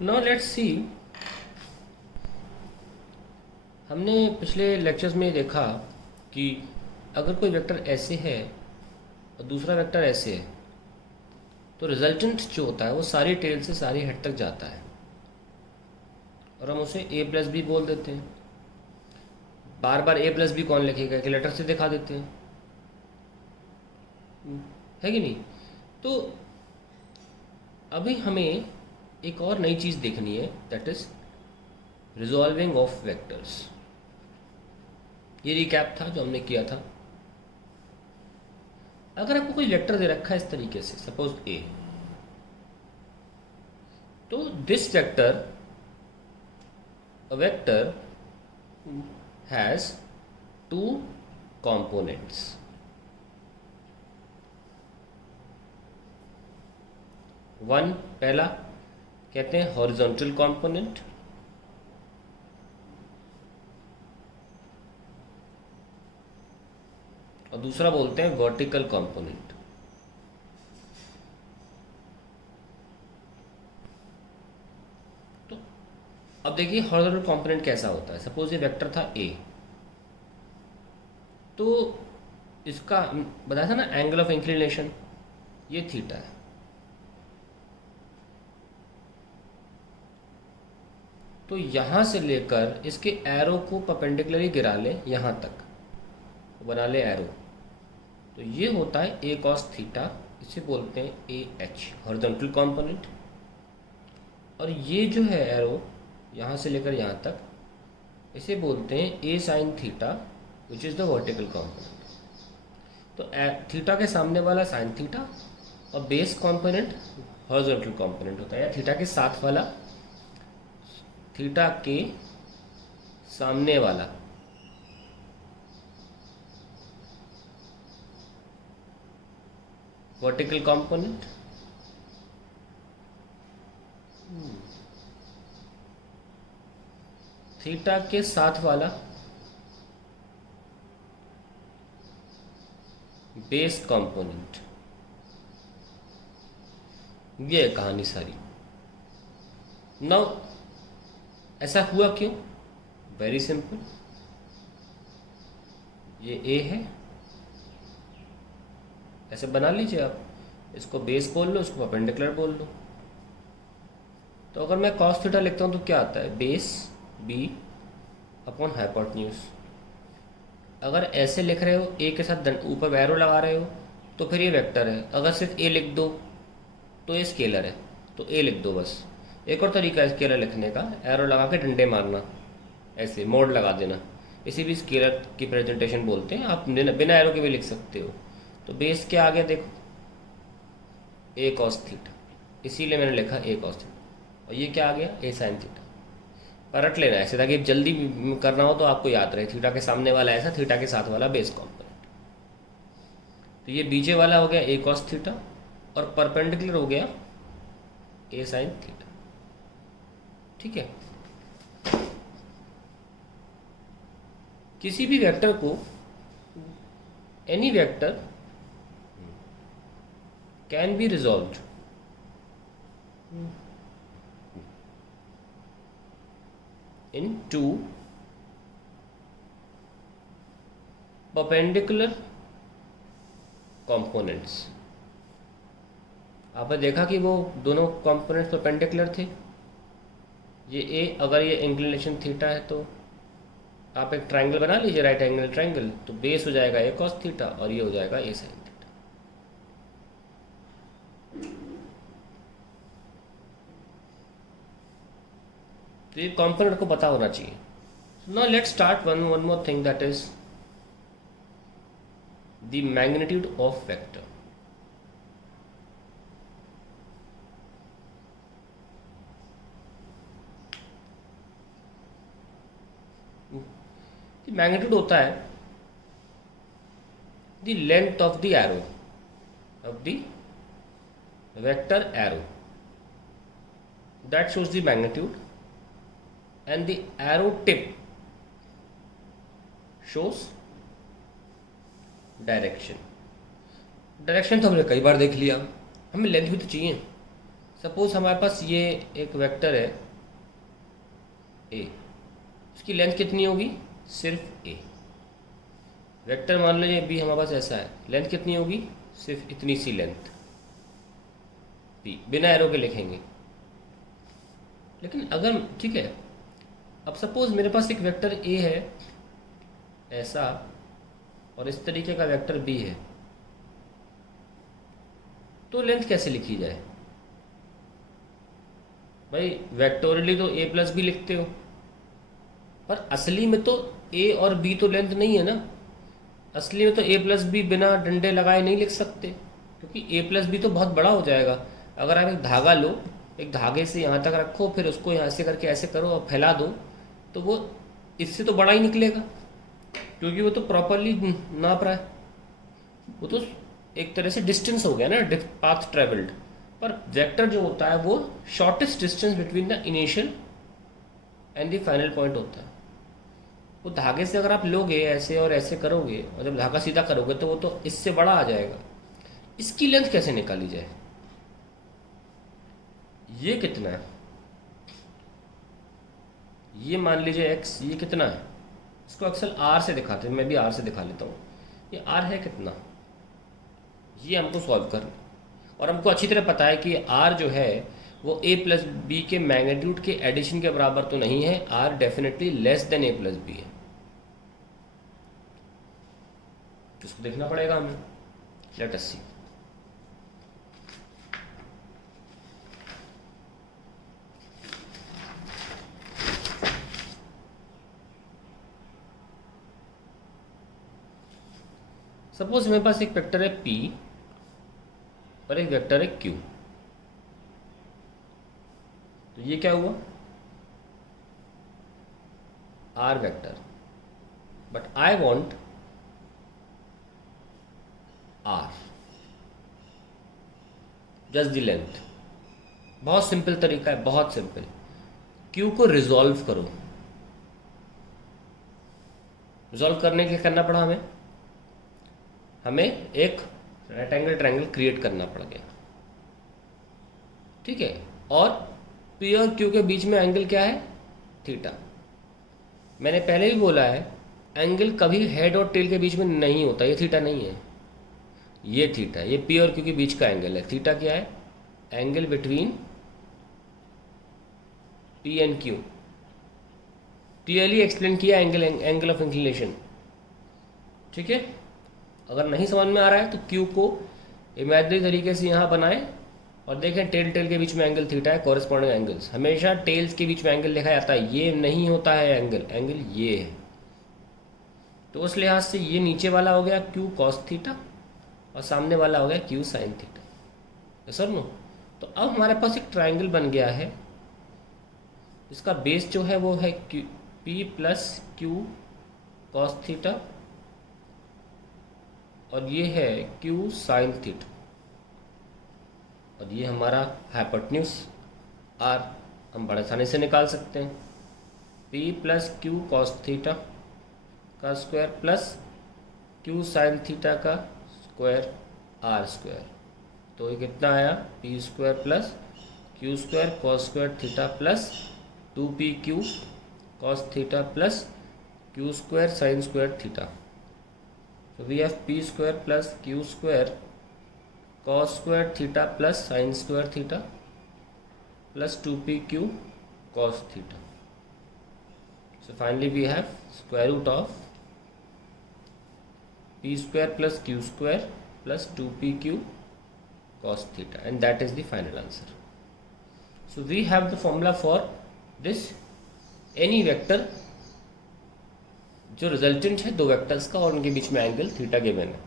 Now let's see. हमने पिछले lectures में देखा कि अगर कोई वेक्टर ऐसे है और दूसरा वेक्टर ऐसे है तो रिजल्टेंट जो होता है वो सारी टेल से सारी हेड तक जाता है और हम उसे ए प्लस बी बोल देते हैं। बार बार ए प्लस बी कौन लिखेगा, एक लेटर से दिखा देते हैं, है कि नहीं। तो अभी हमें एक और नई चीज़ देखनी है, that is resolving of vectors. ये रिकैप था जो हमने किया था। अगर आपको कोई वेक्टर दे रखा है इस तरीके से, सपोज ए, तो this vector has two components। One, पहला कहते हैं हॉरिजॉन्टल कंपोनेंट, और दूसरा बोलते हैं वर्टिकल कंपोनेंट। तो अब देखिए हॉरिजॉन्टल कंपोनेंट कैसा होता है। सपोज ये वेक्टर था ए, तो इसका बताया था ना एंगल ऑफ इंक्लिनेशन, ये थीटा है। तो यहाँ से लेकर इसके एरो को परपेंडिकुलरली गिरा ले यहाँ तक, बना ले एरो, तो ये होता है ए कॉस थीटा। इसे बोलते हैं ए एच, हॉरिजॉन्टल कंपोनेंट। और ये जो है एरो यहाँ से लेकर यहाँ तक, इसे बोलते हैं A sine theta, which is the vertical component. तो थीटा के सामने वाला साइन थीटा और बेस कंपोनेंट हॉरिजॉन्टल कंपोनेंट होता है, या थीटा के साथ वाला, थीटा के सामने वाला वर्टिकल कंपोनेंट, थीटा के साथ वाला बेस कंपोनेंट। ये है कहानी सारी। नाउ ऐसा हुआ क्यों? वेरी सिंपल, ये ए है, ऐसे बना लीजिए आप, इसको बेस बोल लो, इसको परपेंडिकुलर बोल लो। तो अगर मैं कॉस थीटा लिखता हूँ तो क्या आता है, बेस बी अपॉन हाइपोटेन्यूज। अगर ऐसे लिख रहे हो, ए के साथ ऊपर एरो लगा रहे हो, तो फिर ये वेक्टर है। अगर सिर्फ ए लिख दो तो ये स्केलर है, तो ए लिख दो बस। एक और तरीका है स्केलर लिखने का, एरो लगा के डंडे मारना, ऐसे मोड लगा देना, इसी भी स्केलर की प्रेजेंटेशन बोलते हैं। आप बिना एरो के भी लिख सकते हो। तो बेस क्या आ गया देखो, ए कॉस थीटा, इसीलिए मैंने लिखा ए कॉस थीटा। और ये क्या आ गया, ए साइन थीटा। पर रट लेना ऐसे, ताकि जल्दी करना हो तो आपको याद रहे, थीटा के सामने वाला ऐसा, थीटा के साथ वाला बेस कंपोनेंट। तो ये बीचे वाला हो गया ए कॉस थीटा, और परपेंडिकुलर हो गया ए साइन थीटा। ठीक है। किसी भी वेक्टर को, any vector can be resolved in two perpendicular components। आपने देखा कि वो दोनों कंपोनेंट्स परपेंडिकुलर थे। ये ए, अगर ये इंक्लिनेशन थीटा है तो आप एक ट्रायंगल बना लीजिए, राइट एंगल ट्रायंगल, तो बेस हो जाएगा ए कॉस थीटा और ये हो जाएगा ए साइन थीटा। तो ये कंपोनेंट को पता होना चाहिए। Now let's start one more thing, that is the magnitude of vector. Magnitude होता है the length of the arrow, of the vector arrow, that shows the magnitude, and the arrow tip shows direction. Direction तो हमने कई बार देख लिया, हमें length भी तो चाहिए। सपोज हमारे पास ये एक वेक्टर है ए, उसकी लेंथ कितनी होगी, सिर्फ ए। वेक्टर मान लीजिए बी हमारे पास ऐसा है, लेंथ कितनी होगी, सिर्फ इतनी सी लेंथ बी, बिना एरो के लिखेंगे। लेकिन अगर ठीक है, अब सपोज मेरे पास एक वेक्टर ए है ऐसा, और इस तरीके का वेक्टर बी है, तो लेंथ कैसे लिखी जाए भाई? वेक्टोरियली तो ए प्लस बी लिखते हो, पर असली में तो ए और बी तो लेंथ नहीं है ना। असली में तो ए प्लस बी बिना डंडे लगाए नहीं लिख सकते, क्योंकि ए प्लस बी तो बहुत बड़ा हो जाएगा। अगर आप एक धागा लो, एक धागे से यहाँ तक रखो, फिर उसको यहाँ से करके ऐसे करो और फैला दो, तो वो इससे तो बड़ा ही निकलेगा, क्योंकि वो तो प्रॉपरली नाप रहा है। वो तो एक तरह से डिस्टेंस हो गया ना, पाथ ट्रेवल्ड। पर वेक्टर जो होता है वो shortest distance between the initial and the final point होता है। वो धागे से अगर आप लोगे ऐसे और ऐसे करोगे, और जब धागा सीधा करोगे तो वो तो इससे बड़ा आ जाएगा। इसकी लेंथ कैसे निकाली जाए? ये कितना है, ये मान लीजिए x, ये कितना है, इसको अक्सर r से दिखाते हैं, मैं भी r से दिखा लेता हूँ। ये r है कितना, ये हमको सॉल्व करना, और हमको अच्छी तरह पता है कि r जो है वो a प्लस बी के मैग्नीट्यूड के एडिशन के बराबर तो नहीं है, r definitely less than a plus b है। इसको देखना पड़ेगा हमें। लेट अस सी। सपोज मेरे पास एक वेक्टर है p और एक वेक्टर है q, तो ये क्या हुआ, r vector, but I want r, just the length. बहुत सिंपल तरीका है, बहुत सिंपल। q को रिजॉल्व करो। रिजॉल्व करने के लिए करना पड़ा हमें एक रेक्टेंगल ट्रायंगल क्रिएट करना पड़ गया, ठीक है। और पी और क्यू के बीच में एंगल क्या है, थीटा। मैंने पहले भी बोला है, एंगल कभी हेड और टेल के बीच में नहीं होता, ये थीटा नहीं है, ये थीटा। ये पी और क्यू के बीच का एंगल है। थीटा क्या है, angle between P and Q. Clearly explain किया एंगल ऑफ इंक्लिनेशन, ठीक है। अगर नहीं समझ में आ रहा है तो क्यू को इमेजिनरी तरीके से यहाँ बनाएं और देखें टेल के बीच में एंगल थीटा है, कॉरेस्पॉन्डिंग एंगल्स। हमेशा टेल्स के बीच में एंगल लिखा जाता है, ये नहीं होता है एंगल ये है। तो उस लिहाज से ये नीचे वाला हो गया क्यू कॉस थीटा और सामने वाला हो गया q sine theta, sir no. तो अब हमारे पास एक ट्राइंगल बन गया है, इसका बेस जो है वो है P plus Q cos theta, और ये है क्यू साइन थीटा, और ये हमारा हाइपोटेन्यूज आर हम बड़े आसानी से निकाल सकते हैं। P plus Q cos theta का square plus Q sine theta का स्क्वायर आर स्क्वायर, तो ये कितना आया, P square plus Q square cos square theta plus 2pq cos theta plus Q square sine square theta. So we have p square plus q square cos square theta plus sin square theta plus 2pq cos theta. So finally we have square root of p square plus q square plus 2pq cos theta, and that is the final answer. So we have the formula for this any vector जो resultant है दो vectors का और उनके बीच में angle theta given है।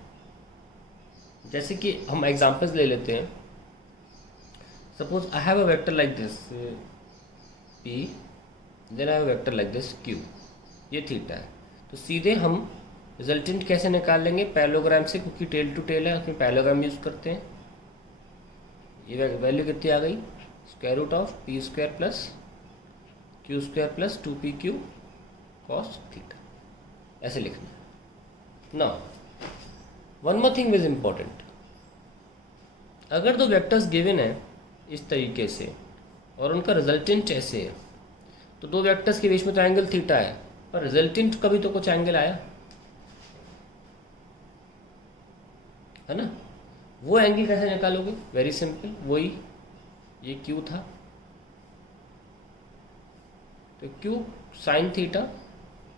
जैसे कि हम एग्जांपल्स ले लेते हैं। Suppose I have a vector like this p, then I have a vector like this q, ये थीटा है। तो सीधे हम रिजल्टेंट कैसे निकाल लेंगे, पैरेललोग्राम से, क्योंकि टेल टू टेल है, उसमें पैरेललोग्राम यूज करते हैं। ये वैल्यू कितनी आ गई, square root of p square plus Q square plus 2pq cos theta, ऐसे लिखना है। Now one more thing is important, अगर दो वेक्टर्स गिवन है इस तरीके से और उनका रिजल्टेंट ऐसे है, तो दो वेक्टर्स के बीच में तो एंगल थीटा है, पर रिजल्टेंट का भी तो कुछ एंगल आया है ना। वो एंगल कैसे निकालोगे? वेरी सिंपल, वही ये क्यू था, तो क्यू साइन थीटा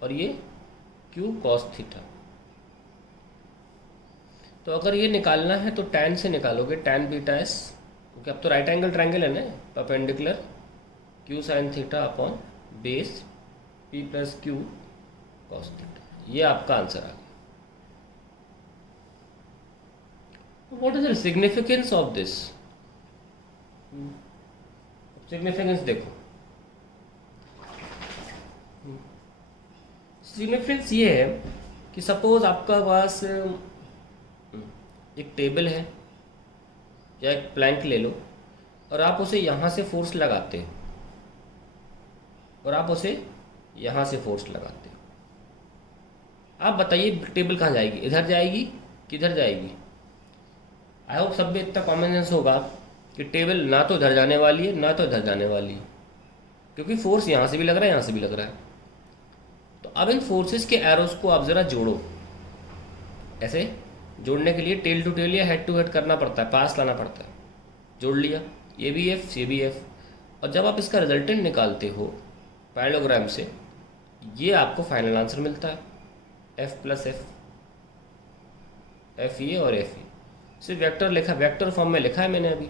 और ये क्यू कॉस थीटा। तो अगर ये निकालना है तो टैन से निकालोगे, टैन बीटा एस, क्योंकि अब तो राइट एंगल ट्रायंगल है ना, perpendicular Q sine theta upon base P plus Q cos theta. ये आपका आंसर आ गया। What is the significance of this? Significance देखो, सिग्निफिकेंस ये है कि सपोज आपका पास एक टेबल है या एक प्लैंक ले लो और आप उसे यहाँ से फोर्स लगाते हो और आप उसे यहाँ से फोर्स लगाते हो। आप बताइए टेबल कहाँ जाएगी? इधर जाएगी, किधर जाएगी? आई होप सब में इतना कॉमन सेंस होगा कि टेबल ना तो इधर जाने वाली है ना तो इधर जाने वाली है, क्योंकि फोर्स यहाँ से भी लग रहा है यहाँ से भी लग रहा है। तो अब इन फोर्सेस के एरोस को आप ज़रा जोड़ो। ऐसे जोड़ने के लिए टेल टू टेल या हेड टू हेड करना पड़ता है, पास लाना पड़ता है। जोड़ लिया, ये भी एफ ये भी एफ, और जब आप इसका रिजल्टेंट निकालते हो पैरेललोग्राम से, ये आपको फाइनल आंसर मिलता है एफ प्लस एफ, एफ ये और एफ ये। सिर्फ वेक्टर लिखा, वेक्टर फॉर्म में लिखा है मैंने अभी,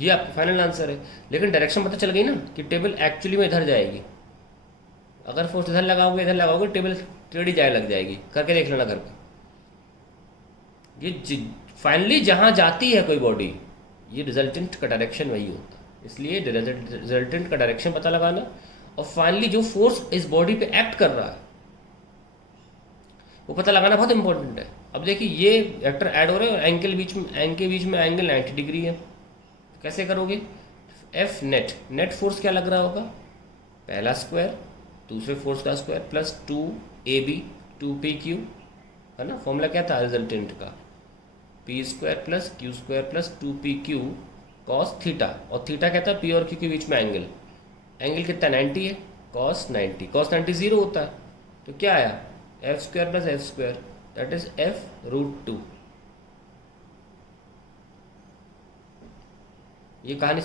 ये आपका फाइनल आंसर है। लेकिन डायरेक्शन पता चल गई ना कि टेबल एक्चुअली में इधर जाएगी। अगर फोर्स इधर लगाओगे टेबल टेढ़ी जाए लग जाएगी, करके देख लेना करके। ये फाइनली जहाँ जाती है कोई बॉडी, ये रिजल्टेंट का डायरेक्शन वही होता है। इसलिए रिजल्टेंट का डायरेक्शन पता लगाना और फाइनली जो फोर्स इस बॉडी पे एक्ट कर रहा है वो पता लगाना बहुत इंपॉर्टेंट है। अब देखिए ये वेक्टर ऐड हो रहे हैं और एंगल के बीच में एंगल 90 डिग्री है। कैसे करोगे? एफ नेट, नेट फोर्स क्या लग रहा होगा? पहला स्क्वायर दूसरे फोर्स का स्क्वायर प्लस 2ab 2pq, है ना। फॉर्मूला क्या था रिजल्टेंट का? P square plus Q square plus 2pq cos theta, और थीटा क्या था? पी और क्यू के बीच में एंगल, एंगल कितना 90 है, कॉस 90, कॉस 90 जीरो होता है, तो क्या आया? F square plus F square, that is f√2। ये कहानी